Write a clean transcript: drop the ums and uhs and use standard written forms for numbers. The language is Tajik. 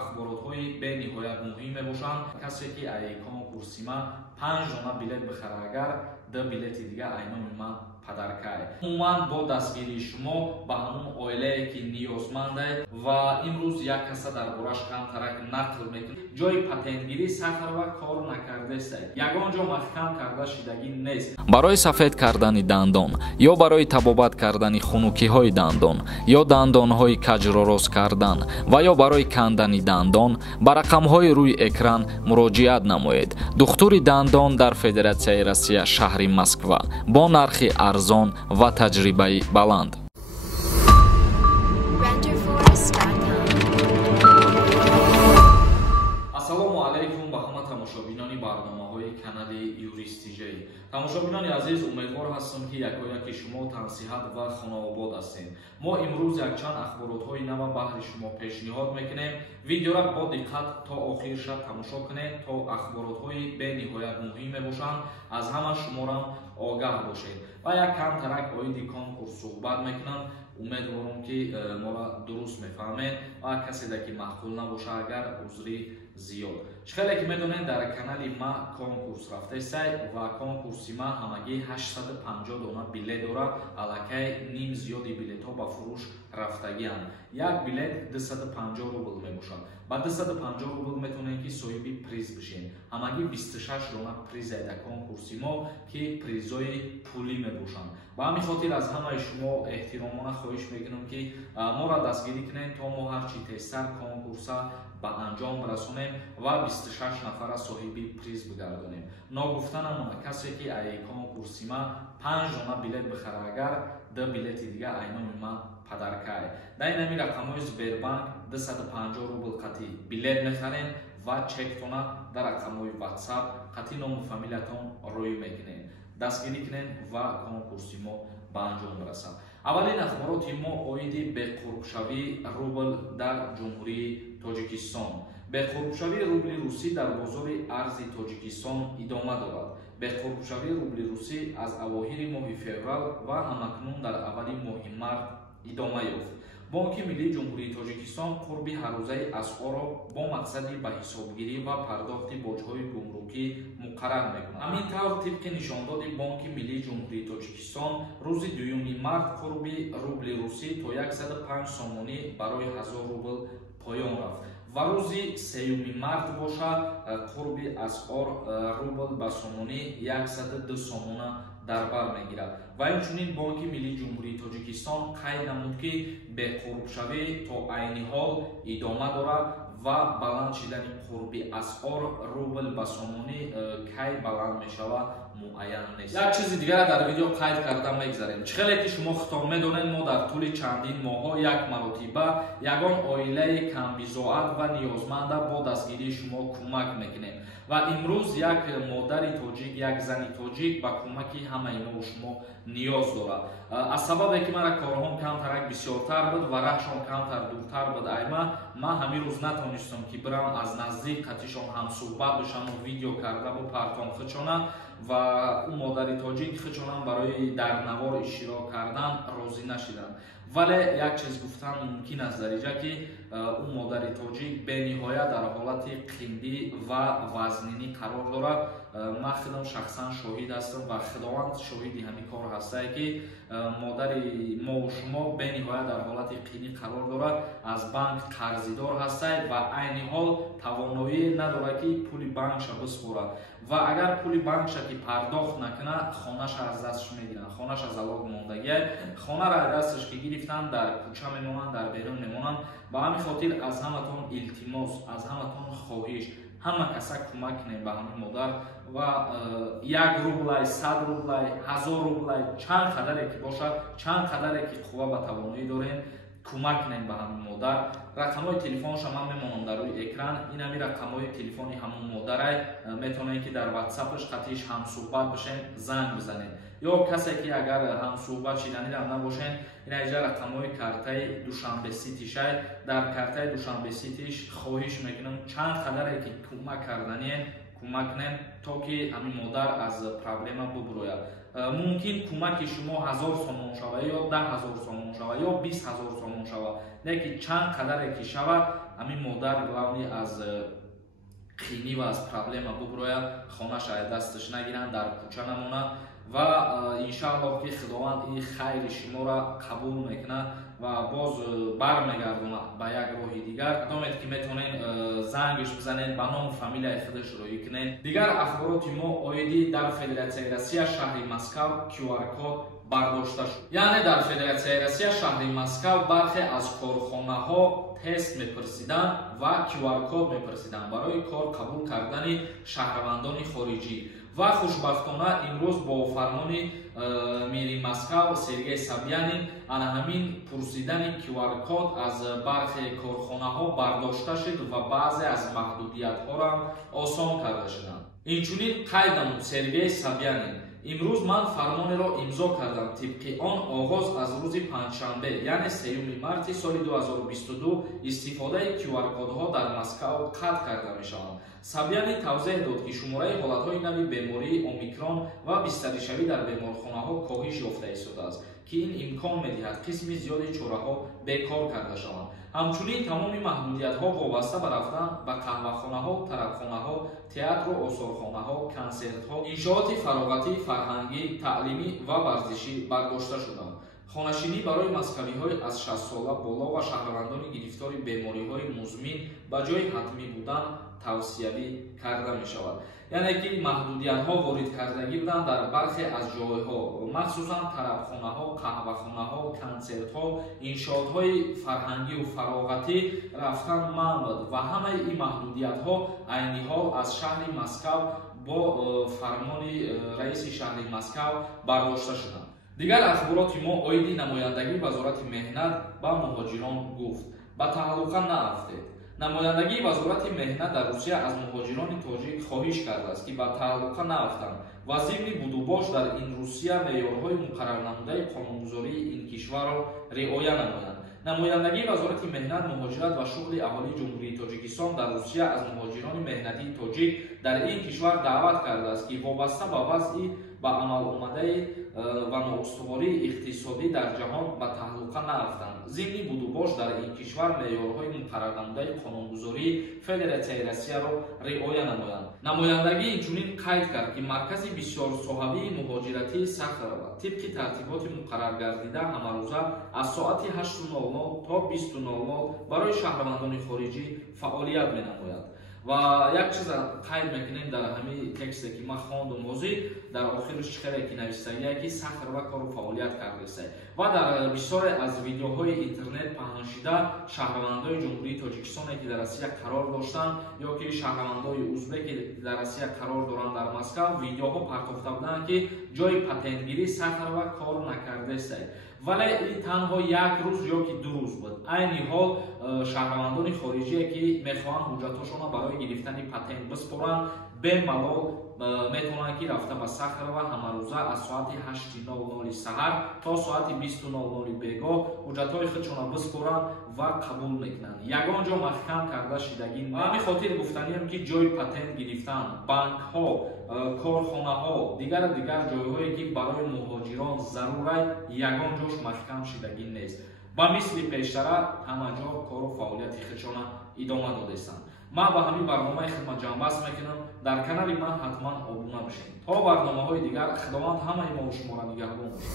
ахборотҳои бениҳоят муҳим мебошанд. касе ки ай конкурси ма 5 дона билет бихара, агар 2 билети дига айноми ма падаркай. Умуман бо дастгирии шумо ба ҳамон оилае ки ниёзмандед ва имрӯз як каса дар бораш камтарак нақл мекунад, ҷои патентгирӣ сафар ва кор накардестед. Ягон ҷо маҳкам карда шидагӣ нест. барои сафед кардани дандон ё барои табобат кардани хунукиҳои дандон ё дандонҳои каҷро рост кардан ва ё барои кандани дандон ба рақамҳои рӯи экран муроҷиат намоед. духтури дандон дар Федератсияи Россия шаҳри Москва бо нархи арзон ва таҷрибаи баланд. Ассалому алайкум ба ҳама тамошобинони барномаҳои канали Юристиҷей. Тамошобинони азиз, умедвор ҳастам ки якояки шумо тансиҳат ва хонаобод ҳастем. Мо имрӯз якчанд ахборотҳои нав баҳри шумо пешниҳод мекунем. Видеоро бо диққат то охир шаб тамошо кунед, то ахборотҳои бениҳоят муҳим мебошанд, аз ҳама шуморам огаҳ бошед. Ва як камтарак оиди конкурс суҳбат мекунам. Умедворам ки моро дуруст мефаҳмед ва касе ки маъқул набоша, агар узри зиёд. Хеле ки медонед, дар канали ма конкурс рафтесай ва конкурси ма ҳамагӣ 850 дона билет дора. Аллакай ним зиёди билетҳо ба фурӯш рафтагианд. Як билет 250 рубл мебошад. Ба 250 рубл метавонед ки соҳиби приз бишед. Ҳамагӣ 26 дона приз дар конкурси мо ки призои пулӣ мебошанд. Ба ҳамин хотир аз ҳамаи шумо эҳтиромона хоҳиш мекунам ки моро дастгирӣ кунед, то мо ҳарчи тезтар конкурса ба анҷом расонем ва 26 нафара соҳиби приз бигардонем. Ногуфта намона, касе ки ай конкурси ма 5 дона билет бихара, агар 2 билети дига айноми ма падаркай. Дар инами рақамҳои Сбербанк 250 рубл қатӣ билет мехарен ва чектона дар рақамҳои WhatsApp қатӣ ному фамилиятон рӯй мекунед. Дастгирӣ кунед ва конкурси мо ба анҷом расад. Аввалин ахбороти мо оиди беқурбшавии рубл дар ҷумҳурии Тоҷикистон. Беқурбшавии рубли русӣ дар бозори арзи Тоҷикистон идома дорад. Беқурбшавии рубли русӣ аз авоҳири моҳи феврал ва ҳамакнун дар аввали моҳи март идома ёфт. Бонки Миллии Ҷумҳурии Тоҷикистон қурби ҳаррӯзаи асъорро бо мақсади ба ҳисобгирӣ ва пардохти боҷҳои гумрукӣ муқаррар мекунад. Ҳамин тавр, тибқи нишондоди Бонки Миллии Ҷумҳурии Тоҷикистон, рӯзи 2 март қурби рубли русӣ то 105 сомонӣ барои 1000 рубл поён рафт. ва рӯзи 3 март боша қурби асъор рубл ба сомонӣ 102 сомона дар бар мегирад. ва инчунин Бонки Миллии Ҷумҳурии Тоҷикистон қайд намуд ки беқурбшавӣ то айни ҳол идома дорад ва баланд шидани қурби асъор рубл ба сомонӣ кай баланд мешавад муайян нест. Як чизи дигар дар видео қайд карда мегзарем. Чхеле ки шумо хитоб медонед, мо дар тӯли чандин моҳҳо як маротиба ягон оилаи камбизоат ва ниёзманда бо дастгирии шумо кӯмак мекунем. ва имрӯз як модари тоҷик, як зани тоҷик ба кӯмаки ҳамаи мо шумо ниёз дорад. аз сабабе ки мара корҳом камтарак бисёртар буд ва раҳшон камтар дуртар буд, айма ман ҳамин рӯз натонистам ки бирам аз наздик қатишон ҳамсӯҳбат бошам ва видео карда бо партом хичонам ва ӯ модари тоҷик хичонам барои дар навор иштирок кардан розӣ нашиданд. вале як чиз гуфтан мумкин аст, дар инҷа ки ӯ модари тоҷик бениҳоят дар ҳолати қиндӣ ва вазнинӣ қарор дорад. ман худам шахсан шоҳид ҳастам ва худованд шоҳиди ҳамин кор ҳастае ки модари мо шумо бениҳоят дар ҳолати қиндӣ қарор дорад, аз банк қарзидор ҳастае ва айни ҳол тавоноие надорад ки пули банкша биспорад. ва агар пули банкша ки пардохт накунад, хонаша аз дастш мегиранд. хонаша залог мондагия, хонара аз дасташ ки гирифтан дар кӯча мемонанд, дар берун мемонанд. ба ҳамин хотир аз ҳаматон илтимос, аз ҳаматон хоҳиш, ҳама каса кӯмак кунем ба ҳамин модар ва 1 рублай, 100 рублай, 1000 рублай, чанд қадаре ки бошад, чанд қадаре ки қувва ва тавоноӣ дорем, кӯмак кунем ба ҳамин модар. рақамҳои телефонша ман мемонам дар рӯи экран. ин ҳамин рақамҳои телефони ҳамон модарай, метавонед ки дар WhatsApp-аш қатиш ҳамсӯҳбат бишен, занг бизанед. ё касе ки агар ҳамсӯҳбат шиданидам набошен, ин ҳаҷа рақамҳои картаи Душанбе Ситишай. дар картаи Душанбе Ситиш хоҳиш мекунам чанд қадаре ки кӯмак карданien, кӯмак кунем, то ки ҳамин модар аз проблема бубурояд. мумкин кӯмаки шумо 1000 сомон шавад, ё 10 000 сомон шавад, ё 20 000 сомон шавад. Неки чанд қадаре ки шавад, ами модар главни аз қинӣ ва аз проблема буброяд, хонаша дасташ нагиранд, дар кӯча намона ва иншааллоҳ ки худованд ин хайри шуморо қабул мекунад ва боз бармегардонад ба як роҳи дигар. Домед ки метавонед зангиш бизанед, ба ном фамилияи худаш роӣ кунед. Дигар ахбороти мо оиди дар Федератсияи Россия шаҳри Москав QR-код бардошта шуд. Яъне дар Федератсияи Россия шаҳри Москав бархе аз корхонаҳо тест мепурсиданд ва QR-код мепурсиданд барои кор қабул кардани шаҳравандони хориҷӣ. ва хушбахтона имрӯз бо фармони мери Москав Сергей Собянин ана ҳамин пурсидани QR-код аз бархе корхонаҳо бардошта шуд ва баъзе аз маҳдудиятҳоро осон карда шуданд. Инчунин қайд намуд Сергей Собянин: имрӯз ман фармонеро имзо кардам, тибқи он оғоз аз рӯзи панҷшанбе, яъне 3 марти соли 2022 истифодаи QR-кодҳо дар Москав қатъ карда мешаванд. Собянин тавзеҳ дод ки шумораи ҳолатҳои нави бемории омикрон ва бистаришавӣ дар беморхонаҳо коҳиш ёфта истодааст, ки ин имкон медиҳад қисми зиёди чораҳо бекор карда шаванд. ҳамчунин тамоми маҳдудиятҳо вобаста ба рафтан ба қаҳвахонаҳо, тарабхонаҳо, театру осорхонаҳо, консертҳо, иншооти фароғатӣ, фарҳангӣ, таълимӣ ва варзишӣ бардошта шуданд. хонашинӣ барои москавиҳои аз 60 сола боло ва шаҳравандони гирифтори бемориҳои музмин ба ҷои ҳатмӣ будан тавсиявӣ карда мешавад. яъне ки маҳдудиятҳо воридкардагӣ буданд дар бархе аз ҷойҳо, махсусан тарабхонаҳо, қаҳвахонаҳо, консертҳо, иншоотҳои фарҳангиву фароғатӣ рафтан манъ буд ва ҳамаи ин маҳдудиятҳо айни ҳол аз шаҳри Москав бо фармони раиси шаҳри Москав бардошта шуданд. дигар ахбороти мо оиди намояндагии вазорати меҳнат ба муҳоҷирон гуфт: ба таҳаллуқа наафтед. намояндагии вазорати меҳнат дар Русия аз муҳоҷирони тоҷик хоҳиш кардааст ки ба таҳаллуқа наафтанд ва зимни будубош дар ин Русия меъёрҳои муқаррарнамудаи қонунгузории ин кишварро риоя намоянд. намояндагии вазорати меҳнат, муҳоҷират ва шуғли аҳолии ҷумҳурии Тоҷикистон дар Русия аз муҳоҷирони меҳнатии тоҷик дар ин кишвар даъват кардааст ки вобаста ба вазъи ба амаломадаи ва ноустувории иқтисодӣ дар ҷаҳон ба таҳаллуқа наафтанд. зимни будубош дар ин кишвар меъёрҳои муқаррарнамудаи қонунгузории Федератсияи Россияро риоя намоянд. намояндагӣ инчунин қайд кард ки маркази бисёрсоҳавии муҳоҷиратии Сахарова тибқи тартиботи муқаррар гардида ҳамарӯза аз соати 8:00 то 20:00 барои шаҳравандони хориҷӣ фаъолият менамояд. ва як чиза қайд мекунем дар ҳамин тексте ки ман хондум ҳозир, дар охираш чихеле ки навистагие ки Сахарова кору фаъолият кардааст ва дар бисёре аз видеоҳои интернет паҳншида шаҳравандои ҷумҳурии Тоҷикистоне ки дар Россия қарор доштанд ё ки шаҳравандои узбек ки дар Россия қарор доранд дар Москав видеоҳо партофта буданд ки ҷои патентгирӣ Сахарова кор накардааст. вале ин танҳо як рӯз ё ки ду рӯз буд. айни ҳол шаҳравандони хориҷие ки мехоҳанд ҳуҷҷатҳошонро барои гирифтани патент биспоранд, бемалол метавонанд ки рафта ба Сахарова ҳамарӯза аз соати 8:00 саҳар то соати 20:00 бегоҳ ҳуҷҷатҳои худшонро биспоранд ва қабул мекунанд. ягон ҷо маҳкам карда шудагӣ. ба ҳамин хотир гуфтанием ки ҷои патент гирифтан, банкҳо, корхонаҳо, дигар ҷойҳое ки барои муҳоҷирон зарурат, ягон ҷош маҳкам шудагӣ нест. ба мисли пештара ҳама ҷо кору фаъолияти худшонро идома додастанд. ман ба ҳамин барномаи хидмат ҷанбаст мекунам. дар канали ман ҳатман обуна бошед. то барномаҳои дигар худованд ҳамаи мо шуморо нигаҳбон бошад.